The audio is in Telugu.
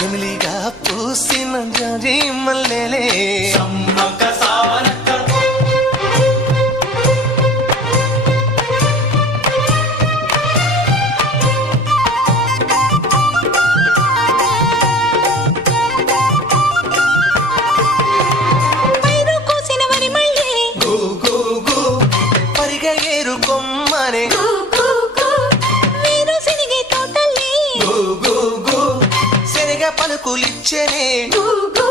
జమిలిగా పూసిన జాజి మల్లెలే సమ్మక్క సారక్క పైరు కోసిన వరి మళ్ళీ గు గు గు పరిగ ఏరు కొమ్మనే కు కు కు వీరు సినిగే తోటల్లి గు గు గు శనగ పలుకులిచ్చనే కు కు